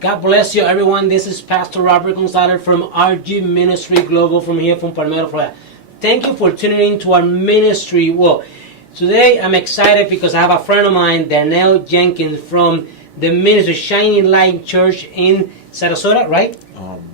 God bless you, everyone. This is Pastor Robert Gonzalez from RG Ministry Global from here from Palmetto, Florida. Thank you for tuning in to our ministry. Well, today I'm excited because I have a friend of mine, Darnell Jenkins, from the ministry Shining Light Church in Sarasota, right?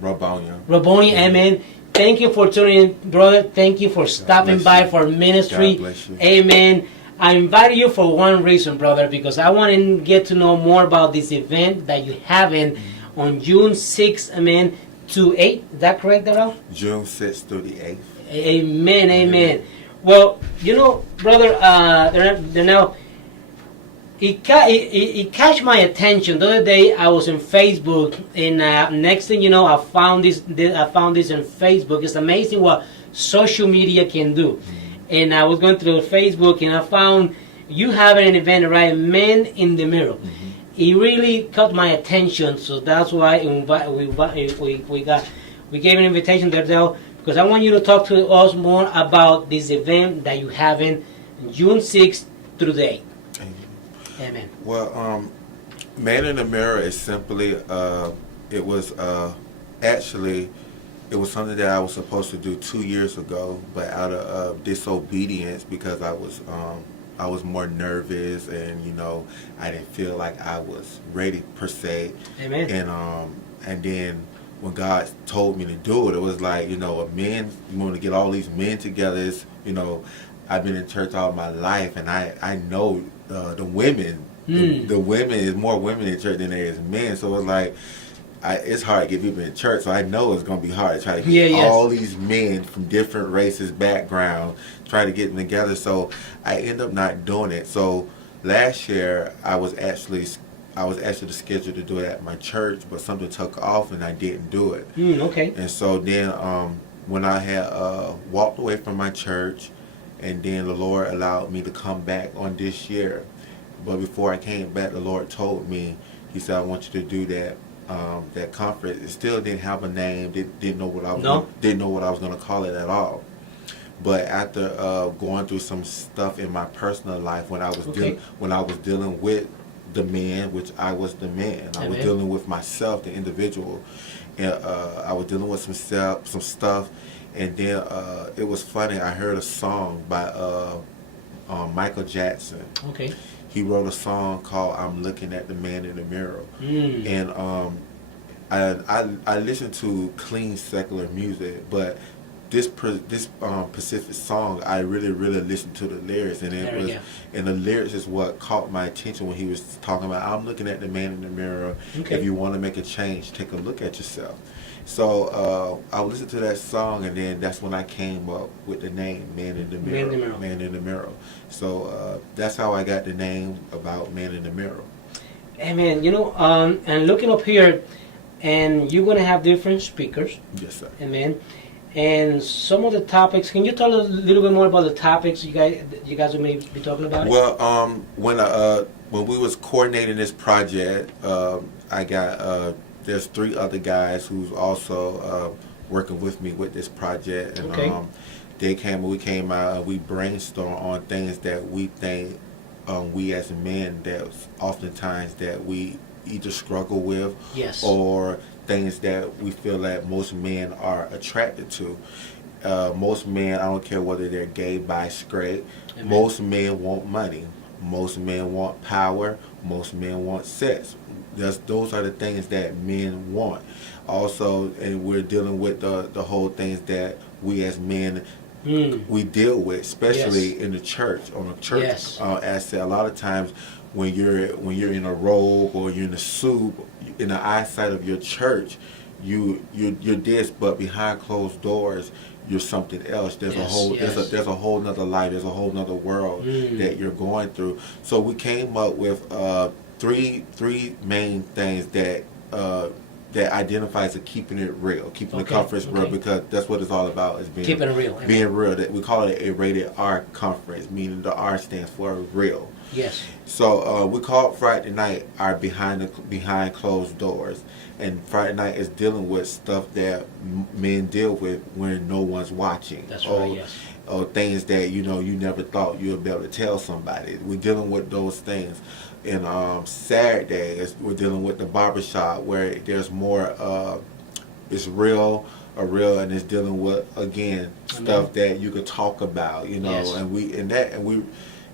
Rabonia. Rabonia, amen. Thank you for tuning in, brother. Thank you for stopping by for ministry. God bless you. Amen. I invited you for one reason, brother, because I want to get to know more about this event that you having on June 6th, amen, to 8. Is that correct, Darrell? June 6th through the 8th. Amen, amen. Well, you know, brother, Darnell, it catch my attention. The other day I was on Facebook, and next thing you know, I found this on Facebook. It's amazing what social media can do. And I was going through Facebook, and I found you having an event, right? Men in the Mirrow. It really caught my attention, so that's why we gave an invitation to Darnell, because I want you to talk to us more about this event that you having June 6th through the 8th. Amen. Well, Man in the Mirror is simply, it was something that I was supposed to do 2 years ago, but out of disobedience, because I was more nervous, and I didn't feel like I was ready per se. Amen. And then when God told me to do it, it was like, you want to get all these men together. It's, I've been in church all my life, and I know the women. The women, is more women in church than there is men. So it's like, it's hard to get people in church, so I know it's going to be hard to try to get all these men from different races, background, try to get them together. So I end up not doing it. So last year I was actually scheduled to do it at my church, but something took off and I didn't do it. Okay. And so then when I had walked away from my church, and then the Lord allowed me to come back on this year. But before I came back, the Lord told me, He said, I want you to do that conference. It still didn't have a name. Didn't know what I was going to call it at all. But after going through some stuff in my personal life, when I was dealing with the man, which I was the man, I was dealing with myself, the individual, and I was dealing with some stuff, and then it was funny. I heard a song by Michael Jackson. Okay. He wrote a song called "I'm Looking at the Man in the Mirror," and I listen to clean secular music, but this specific song, I really listened to the lyrics, and the lyrics is what caught my attention when he was talking about, I'm looking at the man in the mirror. If you want to make a change, take a look at yourself. So I listened to that song, and then that's when I came up with the name Man in the Mirror. Man in the Mirror. So that's how I got the name about Man in the Mirror. Amen. And looking up here, and you're going to have different speakers. Yes, sir. Amen. And some of the topics, can you tell us a little bit more about the topics you guys will maybe be talking about? Well, when we was coordinating this project, I got there's 3 other guys who's also working with me with this project, and they came out, we brainstormed on things that we think we as men that oftentimes that we either struggle with, or things that we feel that most men are attracted to. Most men, I don't care whether they're gay, bi, straight, most men want money. Most men want power. Most men want sex. Those are the things that men want. Also, and we're dealing with the whole things that we as men we deal with, especially in the church, on a church asset. A lot of times when you're in a robe or you're in a suit, in the eyesight of your church, you're this, but behind closed doors, you're something else. There's a whole nother life. There's a whole nother world that you're going through. So we came up with three main things that identifies as keeping it real, keeping the conference real, because that's what it's all about, is keeping it real. Being real. That we call it a rated R conference, meaning the R stands for real. Yes. So we call Friday night our behind closed doors, and Friday night is dealing with stuff that men deal with when no one's watching. That's right. Yes. Or things that you never thought you would be able to tell somebody. We're dealing with those things. And Saturday, we're dealing with the barbershop where there's more. It's real, and it's dealing with again stuff that you could talk about, you know. Yes.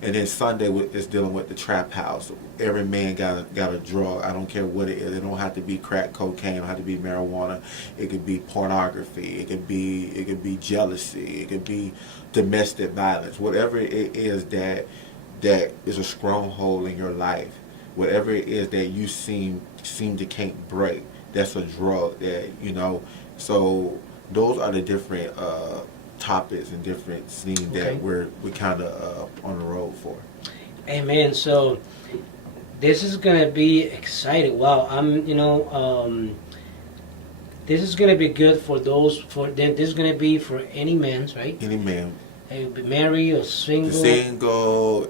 And then Sunday is dealing with the trap house. Every man got a drug. I don't care what it is. It don't have to be crack cocaine. It don't have to be marijuana. It could be pornography. It could be jealousy. It could be domestic violence. Whatever it is that is a stronghold in your life. Whatever it is that you seem to can't break. That's a drug. That you know. So those are the different topics and different scenes that we're kind of on the road for. Amen. So this is gonna be exciting. Wow, this is gonna be good for those. For then, this is gonna be for any man, right? Any man. Be married or single. Single,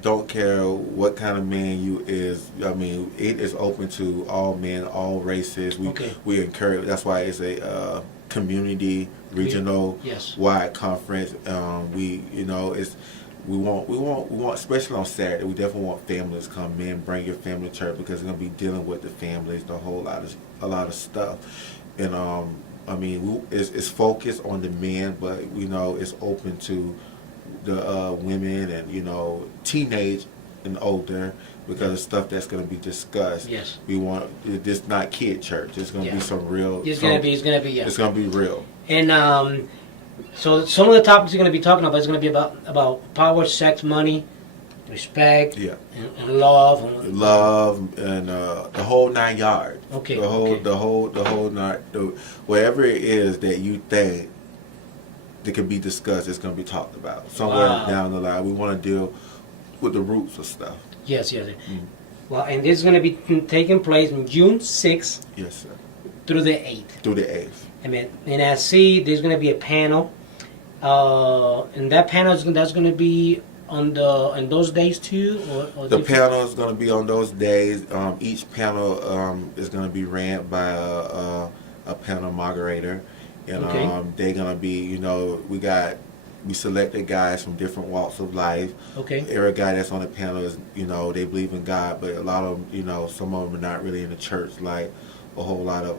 don't care what kind of man you is. I mean, it is open to all men, all races. We encourage. That's why it's a community, regional, wide conference. We want, especially on Saturday, we definitely want families to come in, bring your family to church because we're gonna be dealing with the families, a lot of stuff, and I mean, it's focused on the men, but it's open to the women and teenage and older because of stuff that's going to be discussed. Yes, we want this not kid church. It's going to be some real. It's going to be. It's going to be real. And so some of the topics we're going to be talking about is going to be about power, sex, money, respect, and love, and the whole 9 yards. Whatever it is that you think that can be discussed, it's going to be talked about somewhere down the line. We want to deal with the roots of stuff. Yes. Well, and this is going to be taking place on June 6th. Yes, sir. Through the 8th. I mean, and I see there's going to be a panel, and that panel that's going to be on those days too, or the panel is going to be on those days. Each panel is going to be ran by a panel moderator, and they're going to be, we selected guys from different walks of life. Every guy that's on the panel is, they believe in God, but a lot of them, some of them are not really in the church like a whole lot of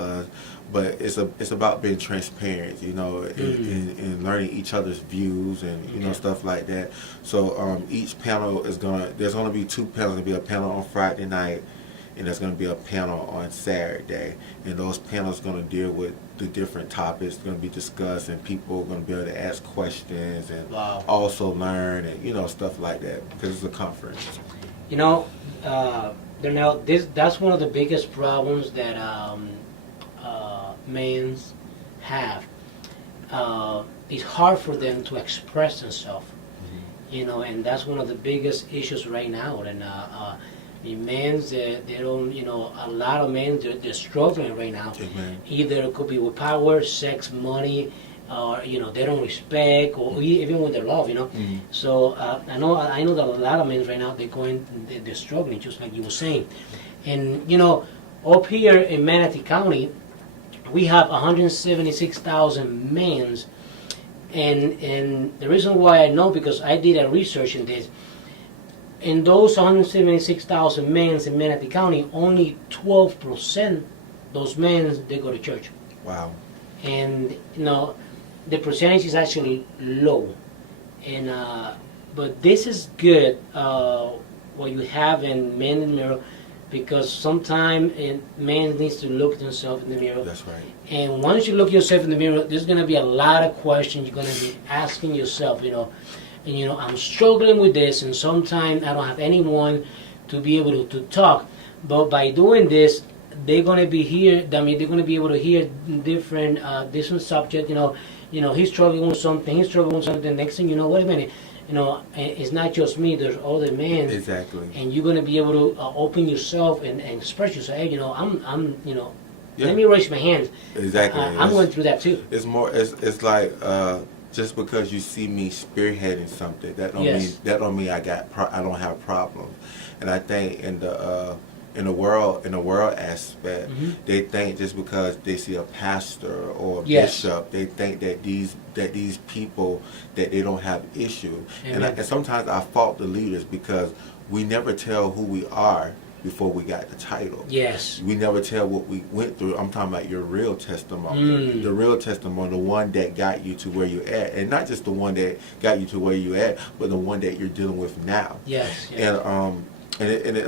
us. But it's about being transparent, and learning each other's views and stuff like that. So each panel there's gonna be 2 panels. There's gonna be a panel on Friday night, and there's gonna be a panel on Saturday. And those panels are gonna deal with the different topics going to be discussed, and people are going to be able to ask questions and also learn and stuff like that because it's a conference. That's one of the biggest problems that men have. It's hard for them to express themselves, and that's one of the biggest issues right now. And men, they don't, a lot of men, they're struggling right now. Either it could be with power, sex, money, or they don't respect, or even with their love. So I know that a lot of men right now they're struggling, just like you were saying. And up here in Manatee County, we have 176,000 men, and the reason why I know, because I did a research in this. In those 176,000 men in Manatee County, only 12% those men they go to church. Wow. And the percentage is actually low. And but this is good what you have in Men in the Mirror, because sometimes a man needs to look at himself in the mirror. That's right. And once you look yourself in the mirror, there's going to be a lot of questions you're going to be asking yourself. And I'm struggling with this, and sometimes I don't have anyone to be able to talk. But by doing this, they're going to be here. I mean, they're going to be able to hear different subjects. He's struggling with something. Next thing you know, wait a minute. It's not just me. There's other men. Exactly. And you're going to be able to open yourself and express yourself. Hey, let me raise my hand. Exactly. I'm going through that too. It's more. It's like. Just because you see me spearheading something, that don't mean I don't have problems. And I think in the world aspect, they think just because they see a pastor or a bishop, they think that these people that they don't have issues. And sometimes I fault the leaders because we never tell who we are before we got the title. Yes. We never tell what we went through. I'm talking about your real testimony. The real testimony, the one that got you to where you're at. And not just the one that got you to where you're at, but the one that you're dealing with now. Yes. And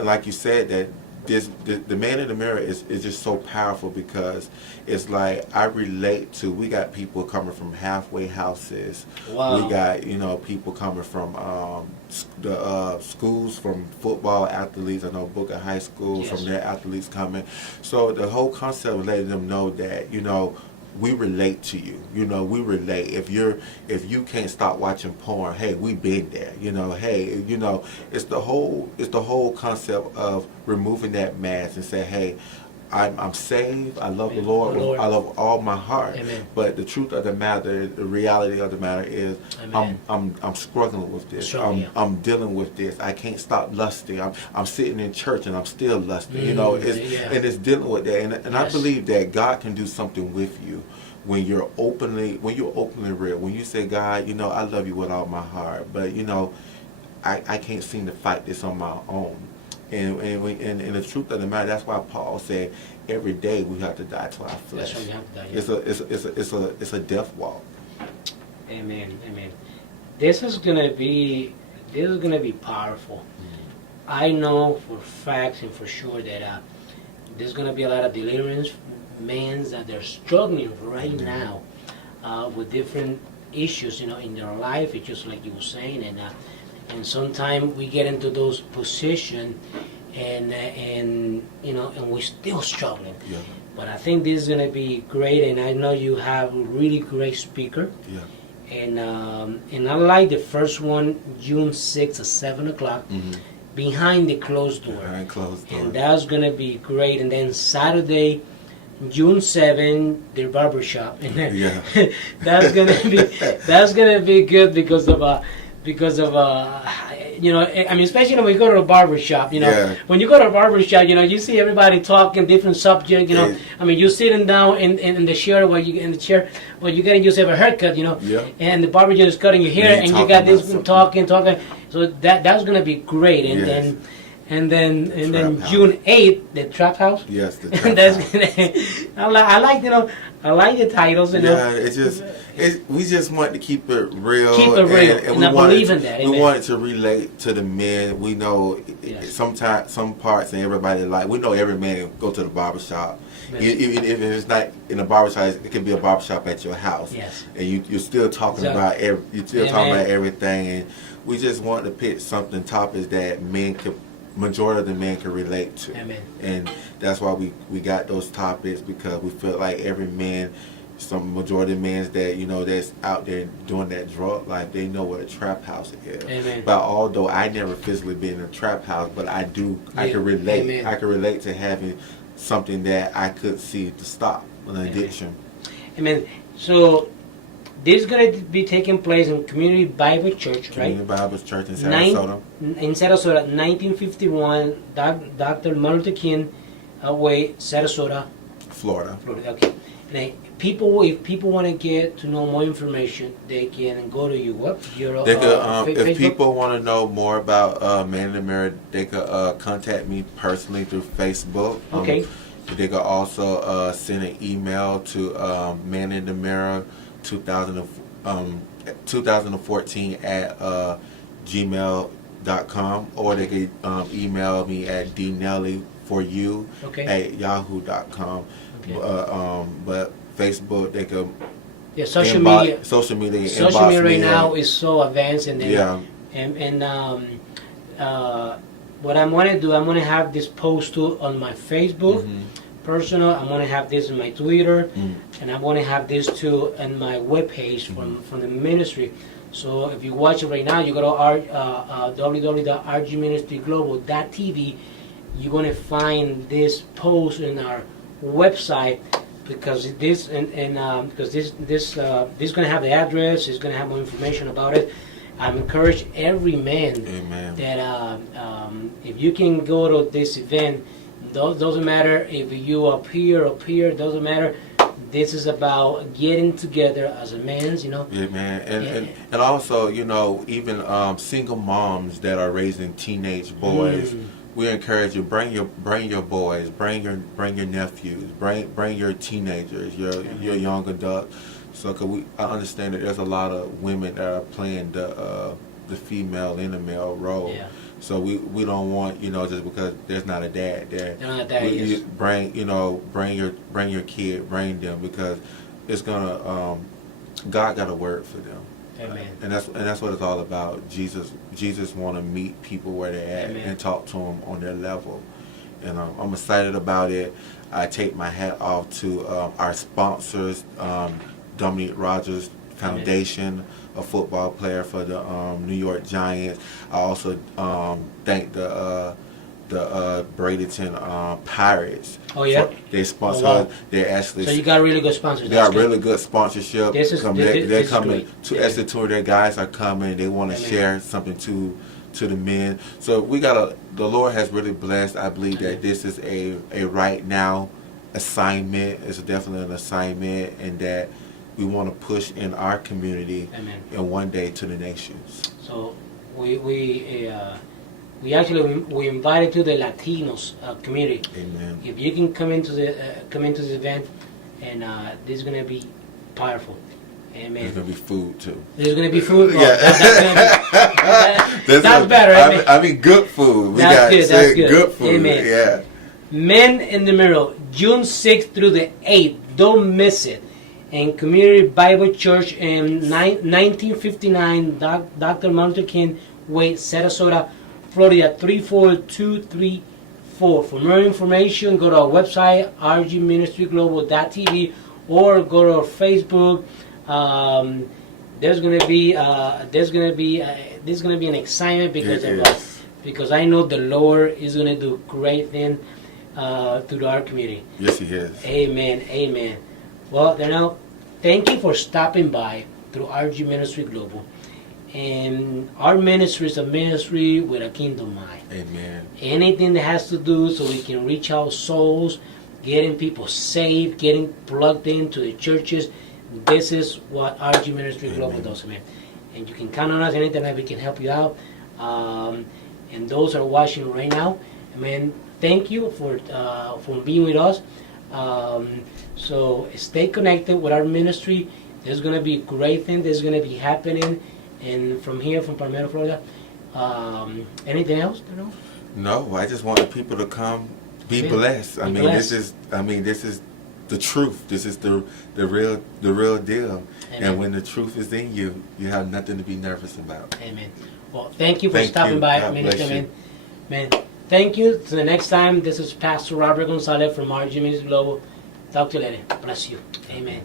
like you said, that the man in the mirror is just so powerful, because it's like I relate to. We got people coming from halfway houses. Wow. We got people coming from the schools, from football athletes. I know Booker High School, Yes. from their athletes coming. So the whole concept of letting them know that we relate to you. We relate. If you can't stop watching porn, hey, we been there. Hey, it's the whole concept of removing that mask and say, hey, I'm saved. I love the Lord. I love all my heart. Amen. But the truth of the matter, the reality of the matter is, Amen. I'm struggling with this. Struggling. I'm dealing with this. I can't stop lusting. I'm sitting in church and I'm still lusting. And it's dealing with that. And Yes. I believe that God can do something with you when you're openly real. When you say, God, I love you with all my heart, but I can't seem to fight this on my own. And the truth of the matter, that's why Paul said, every day we have to die to our flesh. That's why we have to die. It's a death walk. Amen. Amen. This is gonna be powerful. I know for facts and for sure that there's gonna be a lot of deliverance men that they're struggling right now with different issues, in their life. It's just like you were saying, and sometimes we get into those positions, and we're still struggling. Yeah. But I think this is gonna be great, and I know you have a really great speaker. Yeah. And I like the first one, June 6th at 7 o'clock, behind the closed door. Behind closed door. And that's gonna be great. And then Saturday, June 7th, the barbershop. And then Yeah. that's gonna be good because of especially when you go to a barber shop, Yeah. when you go to a barber shop, you see everybody talking different subjects, Yeah. you're sitting down in the chair while you getting yourself a haircut, Yeah. and the barber just cutting your hair, Yeah, and you got this talking talking, so that's gonna be great, and Yes. then Trap June 8th, the trap house. Yes, the And trap that's house. gonna, I like the titles, we just want to keep it real. Keep it real, and I believe in that. We Amen. want it to relate to the men. We know Yes. sometimes some parts and everybody we know every man go to the barbershop. Yes. Even if it's not in a barbershop, it can be a barbershop at your house. Yes. And you're still talking Exactly. talking Amen. about everything, and we just want to pick something topics that majority of the men can relate to. Amen. And that's why we got those topics, because we feel like every man, some majority of men that's out there doing that drug life, they know what a trap house is. Amen. But although I never physically been in a trap house, but I do. I can relate. Amen. I can relate to having something that I could see to stop an addiction. Amen. So this is going to be taking place in Community Bible Church, Community right? Bible Church in Sarasota. In Sarasota, 1951, Dr. Martin Luther King Way, Sarasota, Florida. Okay. Now, if people want to get to know more information, they can go to your They could, if Facebook? people want to know more about Man in the Mirror, they could contact me personally through Facebook. Okay. They could also send an email to Man in the Mirror 2014 at gmail.com, or they could email me at dnelly4u at yahoo.com. Okay. But Facebook, they could social media. Social media Right now is so advanced, and what I'm going to do, I'm going to have this post too on my Facebook. Personal. I'm going to have this in my Twitter, and I'm going to have this too on my webpage from the ministry. So if you watch it right now, you go to www.rgministryglobal.tv. You're going to find this post in our website, because this because this is going to have the address. It's going to have more information about it. I encourage every man that if you can go to this event. Doesn't matter if you up here, doesn't matter. This is about getting together as a man, you know. Yeah, man, and also, you know, even single moms that are raising teenage boys. We encourage you, bring your boys, bring your nephews, bring your teenagers, your young adults. So, I understand that there's a lot of women that are playing the female in the male role. Yeah. So we don't want, you know, just because there's not a dad there. They're not a dad. Yes. Bring your kid, bring them, because it's gonna God got a word for them. Amen. And that's what it's all about. Jesus want to meet people where they're at. Amen. And talk to them on their level. And I'm excited about it. I take my hat off to our sponsors, Dominique Rogers Foundation, Amen. A football player for the New York Giants. I also thank the Bradenton Pirates. Oh yeah, they sponsor. Oh, wow. They actually. So you got really good sponsors. They got really good sponsorship. They're coming to Esther Tour. Their guys are coming. They want to share something to the men. So the Lord has really blessed. I believe that this is a right now assignment. It's definitely an assignment, and that we want to push in our community. Amen. And one day to the nations. So we invited to the Latinos community. Amen. If you can come into this event, and this is gonna be powerful. Amen. There's gonna be food too. There's gonna be food. Oh, yeah. That's better. Amen. I mean good food. That's good. Food. Amen. Yeah. Men in the Mirrow, June 6th through the 8th. Don't miss it. And Community Bible Church in 1959, Dr. Martin Luther King Way, Sarasota, Florida 34234. For more information, go to our website rgministryglobal.tv or go to our Facebook. There's gonna be an excitement because I know the Lord is gonna do great things through our community. Yes, He is. Amen. Amen. Well, now, thank you for stopping by through RG Ministry Global. And our ministry is a ministry with a kingdom mind. Amen. Anything that has to do so we can reach out souls, getting people saved, getting plugged into the churches, this is what RG Ministry Global does, man. And you can count on us. Anything that we can help you out. And those are watching right now, man, thank you for being with us. So stay connected with our ministry. There's going to be great things that's going to be happening. And from here, from Palmetto, Florida, anything else? No, I just want the people to come, be blessed. This is the truth. This is the real deal. Amen. And when the truth is in you, you have nothing to be nervous about. Amen. Well, thank you for stopping by, Minister. Man, thank you. Till the next time, this is Pastor Robert Gonzalez from RG Ministry Global. Talk to you later. Bless you. Amen.